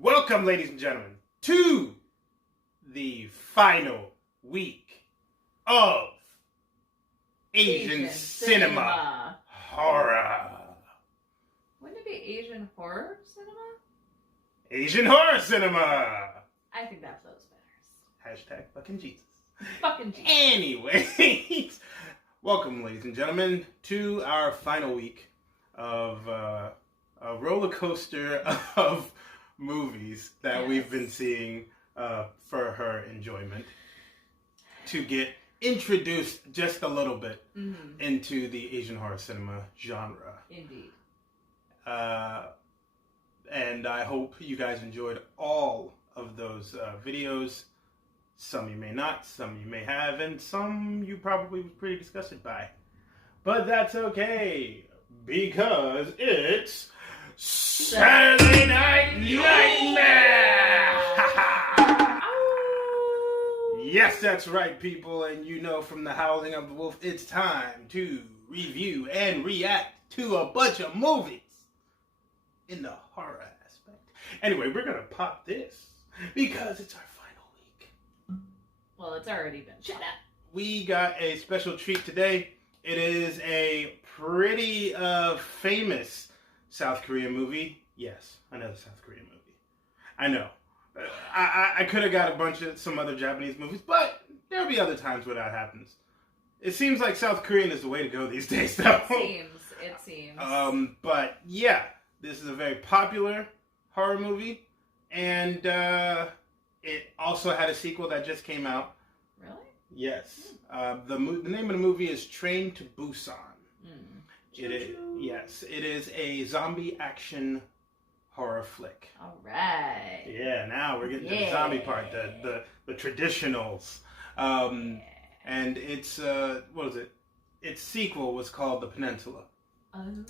Welcome, ladies and gentlemen, to the final week of Asian cinema horror. Wouldn't it be Asian horror cinema? Asian horror cinema. I think that flows better. Hashtag fucking Jesus. Fucking Jesus. Anyways, welcome, ladies and gentlemen, to our final week of a roller coaster of movies that we've been seeing for her enjoyment, to get introduced just a little bit into the Asian horror cinema genre. Indeed. And I hope you guys enjoyed all of those videos. Some you may not, some you may have, and some you probably was pretty disgusted by. But that's okay, because it's Saturday Night Nightmare! Yes, that's right, people, and you know from the howling of the wolf, it's time to review and react to a bunch of movies in the horror aspect. Anyway, we're gonna pop this because it's our final week. Well, it's already been. Shut up. We got a special treat today. It is a pretty famous South Korean movie. Yes, another South Korean movie. I know. I could have got a bunch of some other Japanese movies, but there'll be other times where that happens. It seems like South Korean is the way to go these days, though. It seems. But yeah, this is a very popular horror movie, and it also had a sequel that just came out. Really? Yes. The name of the movie is Train to Busan. Yes, it is a zombie action horror flick. All right. Yeah, now we're getting to the zombie part, the traditionals. And it's what was it? Its sequel was called The Peninsula. Oh.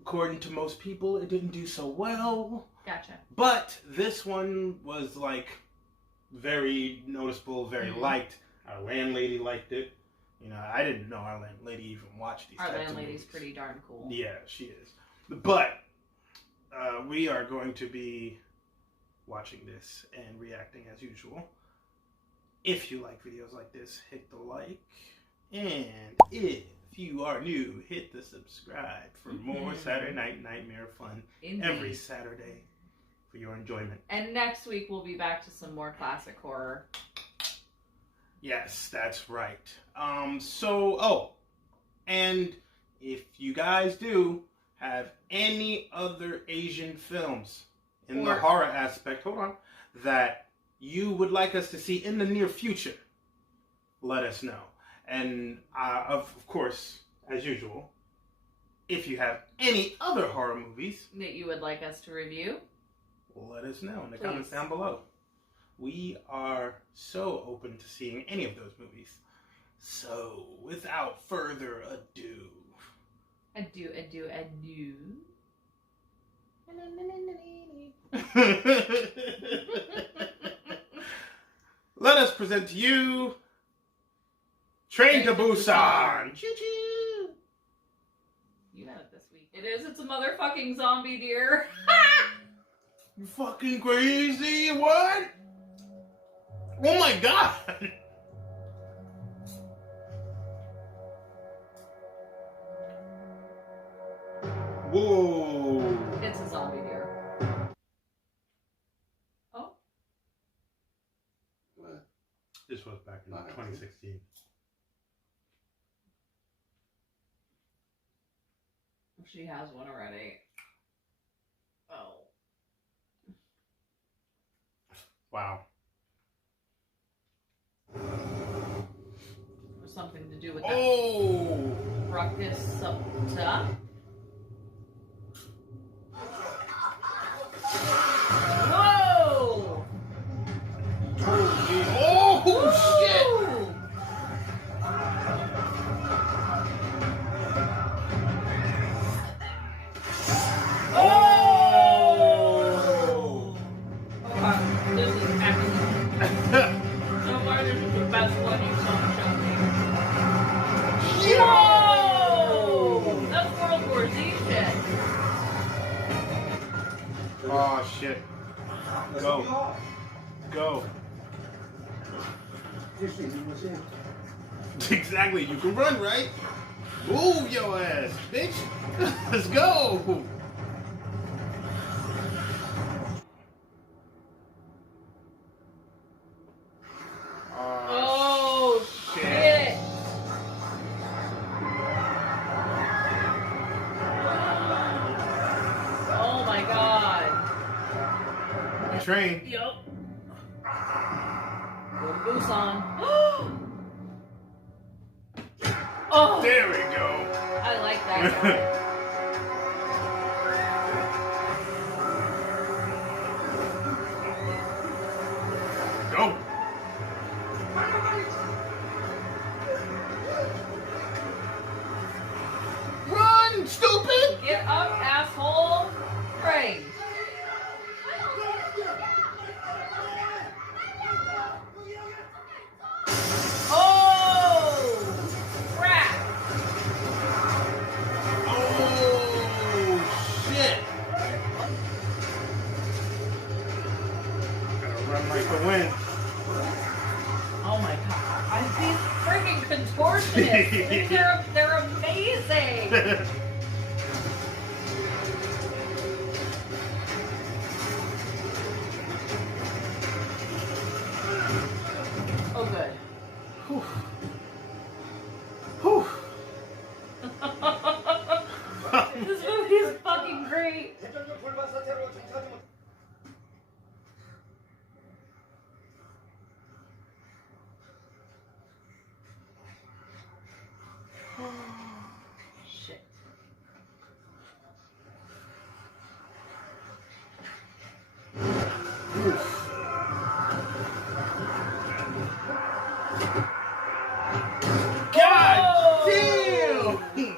According to most people, it didn't do so well. Gotcha. But this one was like very noticeable, very liked. Our landlady liked it. You know, I didn't know our landlady even watched these types of movies. Our landlady's pretty darn cool. Yeah, she is. But we are going to be watching this and reacting as usual. If you like videos like this, hit the like. And if you are new, hit the subscribe for more Saturday Night Nightmare fun every Saturday for your enjoyment. And next week we'll be back to some more classic horror. Yes, that's right. And if you guys do have any other Asian films in the horror aspect, that you would like us to see in the near future, let us know. And of course, as usual, if you have any other horror movies that you would like us to review, let us know in the comments down below. We are so open to seeing any of those movies. So, without further ado. Adieu. Let us present to you Train to Busan. Choo-choo. You had it this week. It is. It's a motherfucking zombie, dear. You fucking crazy? What? Oh my god! Whoa! It's a zombie deer. Oh? What? This was back in 2016. She has one already. Oh. Wow. Something to do with that. Oh! Ruckus Subta. Whoa! Oh, shit! Oh! This is happening. So far, this is the best one you've shown me. Whoa! That's world Go. Go. Exactly. You can run, right? Move your ass, bitch. Let's go. Oh, shit. Oh, my God. Train. Yup. Go to Busan. Oh, There we go. I like that. Go. Run, stupid. Get up, asshole. Train. Oh, crap. Oh, shit. Gotta run like the wind. Oh my God. These freaking contortionists. They're amazing. Oh, good. Whew. Whew. This movie is fucking great. Shit. God Oh! damn!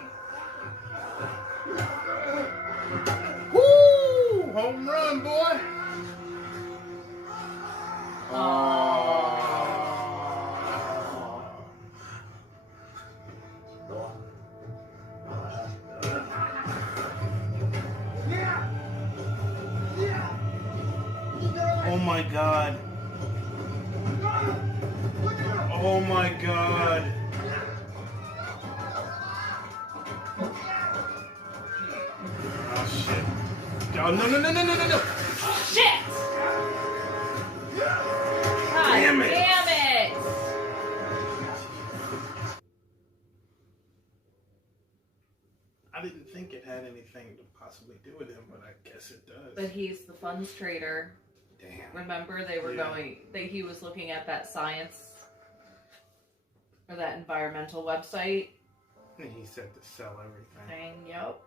Woo! Home run, boy! Oh my God. Oh my God. Oh shit. Oh no. Shit! God Damn it. damn it! I didn't think it had anything to possibly do with him, but I guess it does. But he's the funds trader. Damn. Remember, they were he was looking at that science or that environmental website And he said to sell everything. thing. Yep.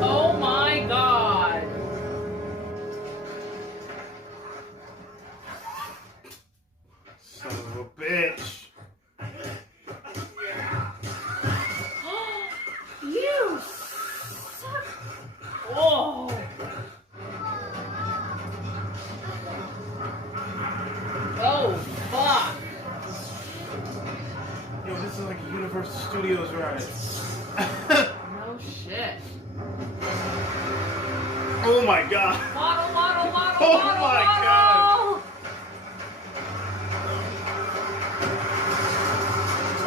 Oh my God. Son of a bitch. You suck. Oh. Oh, fuck. Yo, this is like a Universal Studios ride. No shit. Oh my God. Waddle, waddle, waddle, Oh waddle, my waddle. God.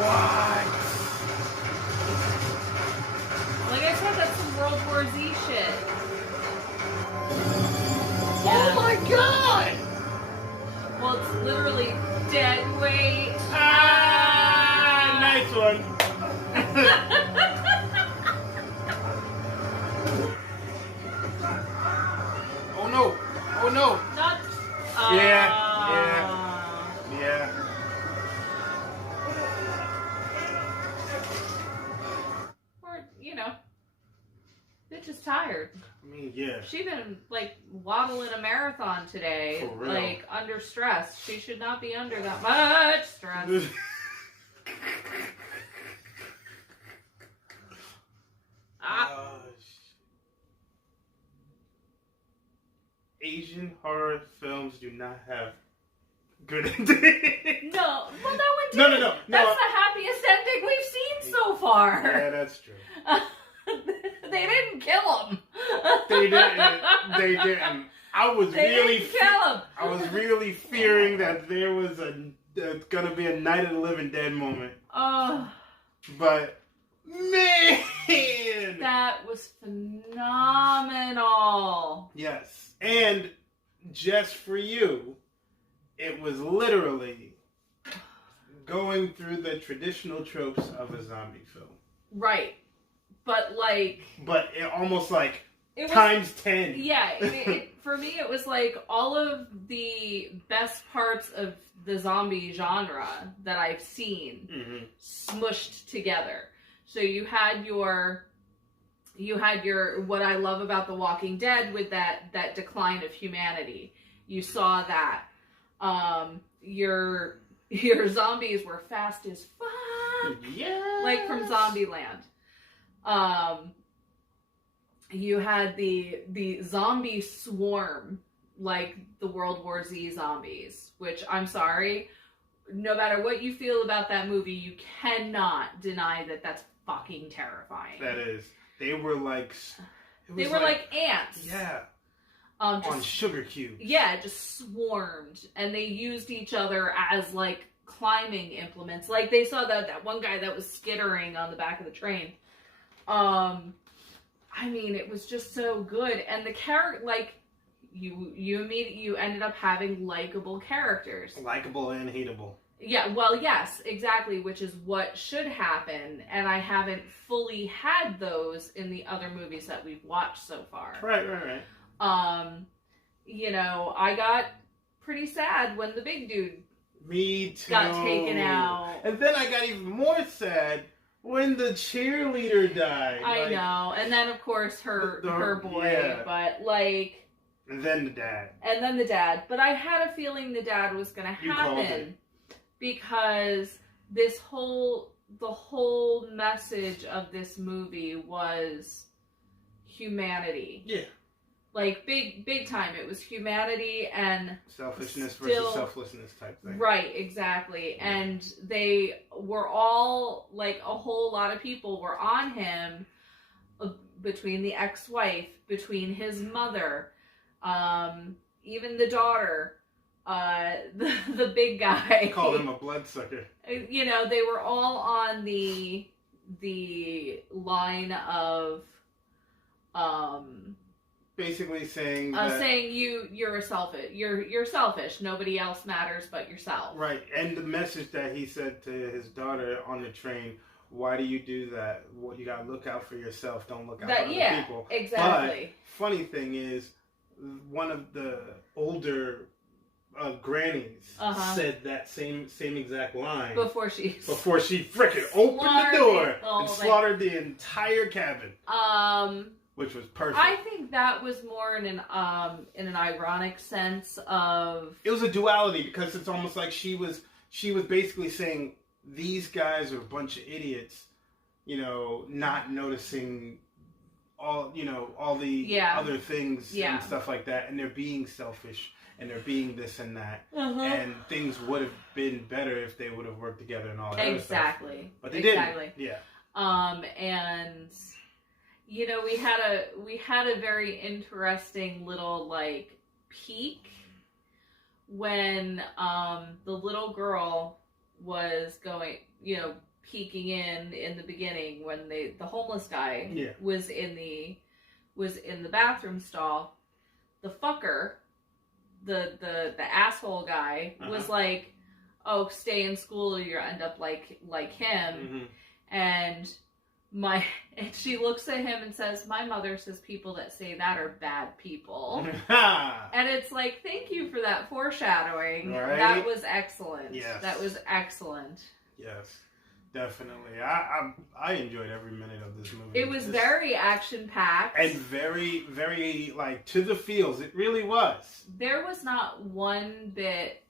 What? Like I said, that's some World War Z shit. Oh my God. Well, it's literally dead weight. Ah, nice one. Oh no. Oh no. Not. Yeah. Or, bitch is tired. I mean, yeah. She been like waddling a marathon today, For real. like under stress. She should not be under that much stress. Asian horror films do not have good endings. No, well that one did. No. That's the happiest ending far. Yeah, that's true. They didn't kill him. They didn't. I was really fearing that there was gonna be a Night of the Living Dead moment. Oh. But man, that was phenomenal. Yes, and just for you, it was literally going through the traditional tropes of a zombie film. Right. But it almost like it was, times 10. Yeah, for me it was like all of the best parts of the zombie genre that I've seen smushed together. So you had your what I love about The Walking Dead with that decline of humanity. You saw that. Your zombies were fast as fuck. Yeah. Like from Zombieland. You had the zombie swarm, like the World War Z zombies, which I'm sorry, no matter what you feel about that movie, you cannot deny that that's fucking terrifying. That is. They were like... They were like ants. Yeah. On sugar cubes. Yeah, just swarmed. And they used each other as like climbing implements. Like they saw that one guy that was skittering on the back of the train. I mean, it was just so good. And the character, like, you ended up having likable characters. Likable and hateable. Yeah, well, yes, exactly, which is what should happen. And I haven't fully had those in the other movies that we've watched so far. Right. I got pretty sad when the big dude got taken out. And then I got even more sad when the cheerleader died. I know. And then, of course, her boy. Yeah. But, like... And then the dad. But I had a feeling the dad was going to happen. Because the whole message of this movie was humanity. Yeah. Like, big time. It was humanity and... Selfishness versus selflessness type thing. Right, exactly. And they were all, like, a whole lot of people were on him, between the ex-wife, between his mother, even the daughter, the big guy. Call him a bloodsucker. They were all on the line of... basically saying you're selfish. Nobody else matters but yourself. Right, and the message that he said to his daughter on the train: why do you do that? Well, you gotta look out for yourself. Don't look out for other people. Exactly. But funny thing is, one of the older grannies said that same exact line before she frickin' opened the door and slaughtered the entire cabin. Which was perfect. I think that was more in an ironic sense of... It was a duality, because it's almost like she was basically saying, these guys are a bunch of idiots, not noticing all the other things and stuff like that, and they're being selfish, and they're being this and that, and things would have been better if they would have worked together and all that other stuff. Exactly. But they didn't. Yeah. And... we had a very interesting little, like, peek when the little girl was going, peeking in the beginning when the homeless guy was in the bathroom stall. The fucker, the asshole guy was like, "Oh, stay in school or you'll end up like him," and she looks at him and says, "My mother says people that say that are bad people." And it's like, thank you for that foreshadowing. Right? That was excellent. Yes. That was excellent. Yes, definitely. I enjoyed every minute of this movie. It was very action-packed. And very, very, like, to the feels. It really was. There was not one bit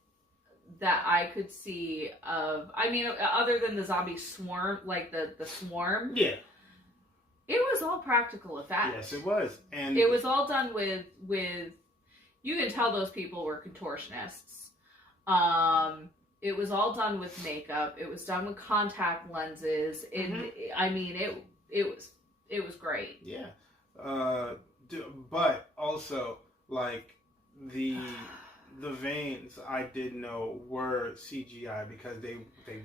that I could see of, other than the zombie swarm, like the swarm. Yeah. It was all practical effects. Yes, it was. And it was all done with you can tell those people were contortionists. it was all done with makeup. It was done with contact lenses. I mean, it was great. Yeah. But also, like, the veins I did know were CGI because they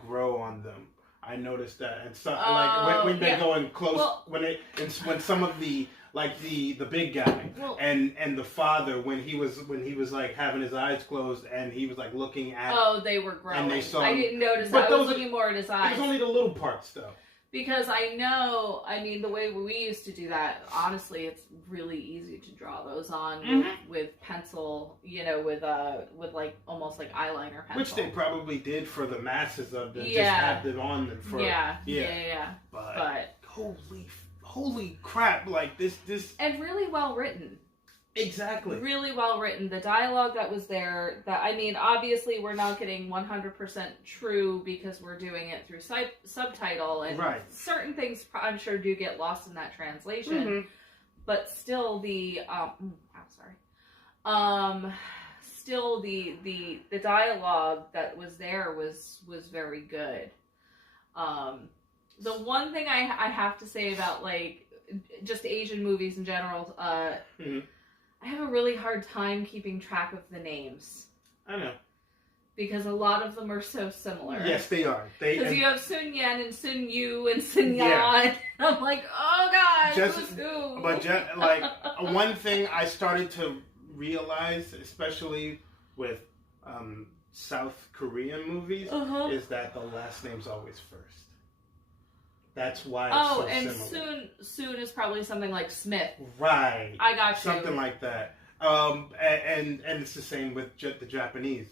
grow on them. I noticed that, and so like when they're going close, when some of the like the big guy and the father when he was like having his eyes closed and he was like looking at. Oh, they were growing. And they saw I didn't notice that. I was looking more at his eyes. It was only the little parts though. Because I know, I mean, the way we used to do that, honestly, it's really easy to draw those on with pencil, you know, with like almost like eyeliner pencil. Which they probably did for the masses of them, just have them on them for yeah. But holy crap, like this and really well written. Exactly. Really well written. The dialogue that was there, that I mean, obviously we're not getting 100% true because we're doing it through subtitle, and certain things I'm sure do get lost in that translation. But still, still the dialogue that was there was very good. The one thing I have to say about like just Asian movies in general, I have a really hard time keeping track of the names. I know. Because a lot of them are so similar. Yes, they are. Because you have Sun Yen and Sun Yu and Sun Yan. Yeah. I'm like, oh gosh, who's who? But like, one thing I started to realize, especially with South Korean movies, is that the last name's always first. That's why it's so similar. Soon is probably something like Smith. Right. I got you. Something like that. And it's the same with the Japanese.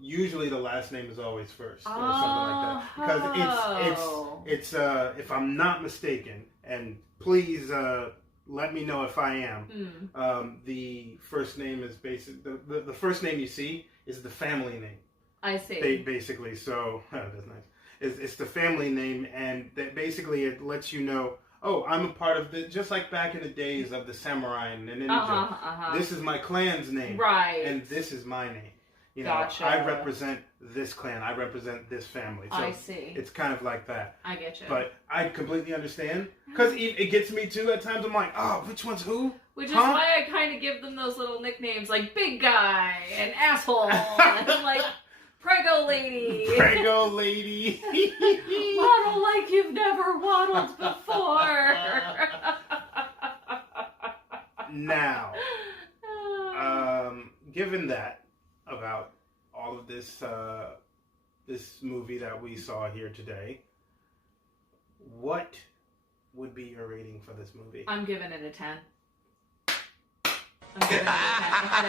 Usually the last name is always first, or something like that. Because it's if I'm not mistaken, and please let me know if I am. The first name is the first name you see is the family name. I see. Basically, so that's nice. It's the family name, and that basically it lets you know, oh, I'm a part of just like back in the days of the samurai and the ninja. This is my clan's name, right? And this is my name. You know, gotcha. I represent this clan. I represent this family. So I see. It's kind of like that. I get you. But I completely understand because it gets me too. At times I'm like, oh, which one's who? Which is why I kind of give them those little nicknames like Big Guy and Asshole. And I'm like, Prego Lady. Prego Lady. Waddle like you've never waddled before. Now, given that about all of this this movie that we saw here today, what would be your rating for this movie? I'm giving it a 10. I'm giving it a 10. It had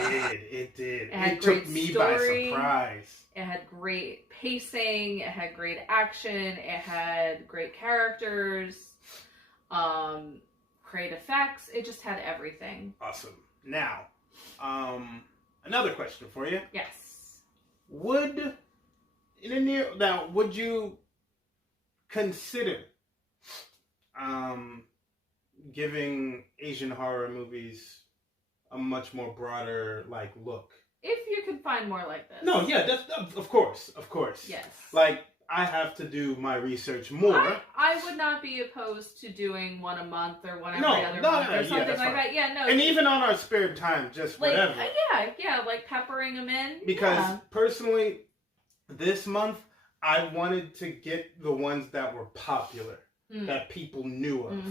everything. It did. It had It took me by surprise. It had great pacing. It had great action. It had great characters. Great effects. It just had everything. Awesome. Now, another question for you. Yes. Would you consider giving Asian horror movies a much more broader like look? If you could find more like this. No, yeah, that's of course. Yes. Like, I have to do my research more. I would not be opposed to doing one a month or one every other month or something like that. Yeah, no. And even on our spare time, just like, whatever. Yeah, like peppering them in. Because personally, this month, I wanted to get the ones that were popular, that people knew of.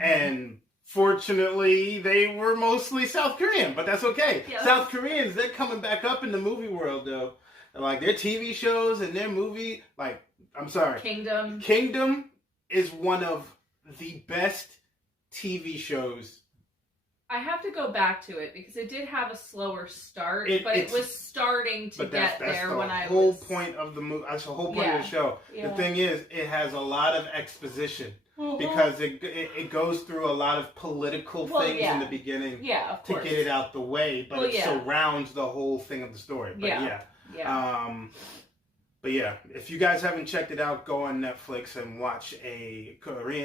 And fortunately, they were mostly South Korean, but that's okay. Yes. South Koreans, they're coming back up in the movie world, though. Like, their TV shows and their movie, like, I'm sorry. Kingdom is one of the best TV shows. I have to go back to it because it did have a slower start, but it was starting to get there when I was... That's the whole point of the movie. That's the whole point of the show. Yeah. The thing is, it has a lot of exposition. Because it goes through a lot of political things in the beginning of course. To get it out the way, but it surrounds the whole thing of the story. But but yeah, if you guys haven't checked it out, go on Netflix and watch a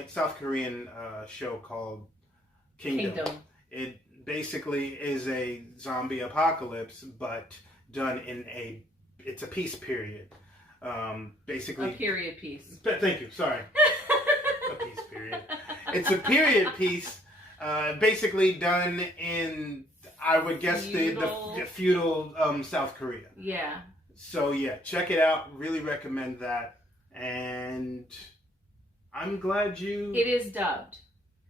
South Korean show called Kingdom. basically is a zombie apocalypse, but done in it's a peace period. Basically, a period piece. Thank you. Sorry, a peace period. It's a period piece, basically done in, I would guess, the feudal South Korea. Yeah. So yeah, check it out. Really recommend that. And I'm glad you. It is dubbed.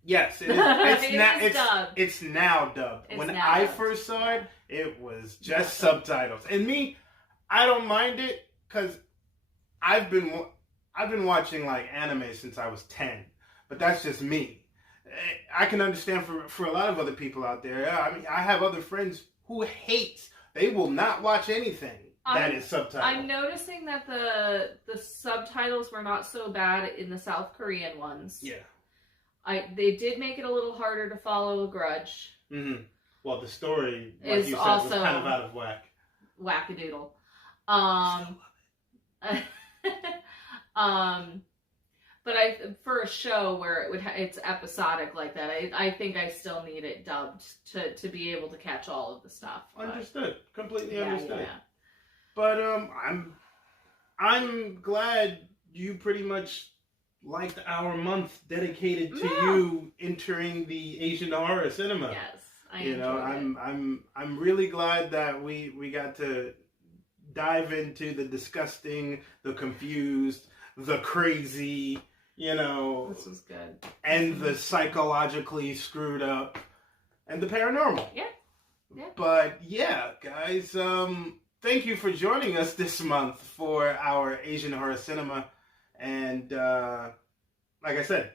Yes, it is. Dubbed. It's now dubbed. When I first saw it, it was just subtitles. And me, I don't mind it because I've been watching like anime since I was 10, but that's just me. I can understand for a lot of other people out there. I mean, I have other friends who they will not watch anything that is subtitled. I'm noticing that the subtitles were not so bad in the South Korean ones. Yeah. They did make it a little harder to follow A Grudge. Mm-hmm. Well, the story, like is you said, also was kind of out of whack. Wackadoodle. But for a show where it's episodic like that, I think I still need it dubbed to be able to catch all of the stuff. Understood. Completely understood. Yeah. But I'm glad you pretty much liked our month dedicated to you entering the Asian horror cinema. Yes, I enjoyed it. I'm really glad that we got to dive into the disgusting, the confused, the crazy, This was good. And the psychologically screwed up and the paranormal. Yeah. But yeah, guys, thank you for joining us this month for our Asian horror cinema. And like I said,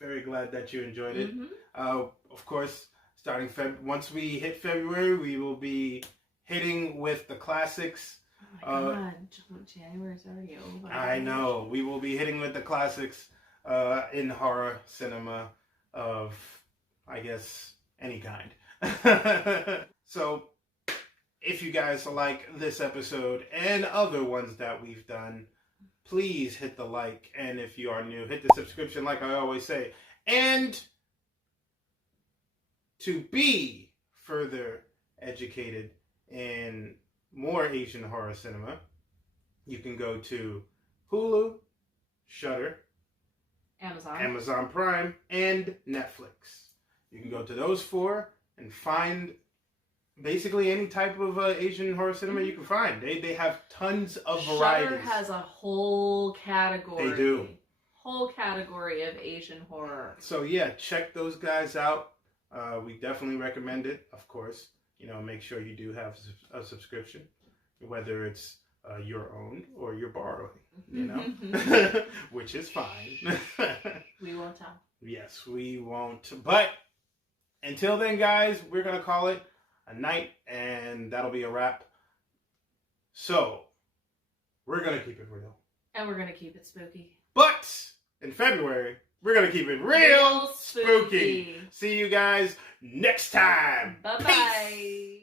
very glad that you enjoyed it. Mm-hmm. Of course, starting once we hit February, we will be hitting with the classics. Oh my God, January's already over. I know. We will be hitting with the classics in horror cinema of, I guess, any kind. So, if you guys like this episode and other ones that we've done, please hit the like, and if you are new, hit the subscription like I always say. And to be further educated in more Asian horror cinema, you can go to Hulu, Shudder, Amazon Prime, and Netflix. You can go to those four and find basically any type of Asian horror cinema you can find. They have tons of varieties. Shudder has a whole category. They do. Whole category of Asian horror. So yeah, check those guys out. We definitely recommend it, of course. Make sure you do have a subscription, whether it's your own or you're borrowing, which is fine. We won't tell. Yes, we won't. But until then, guys, we're going to call it a night, and that'll be a wrap. So, we're going to keep it real. And we're going to keep it spooky. But in February, we're going to keep it real spooky. See you guys next time. Bye-bye. Peace.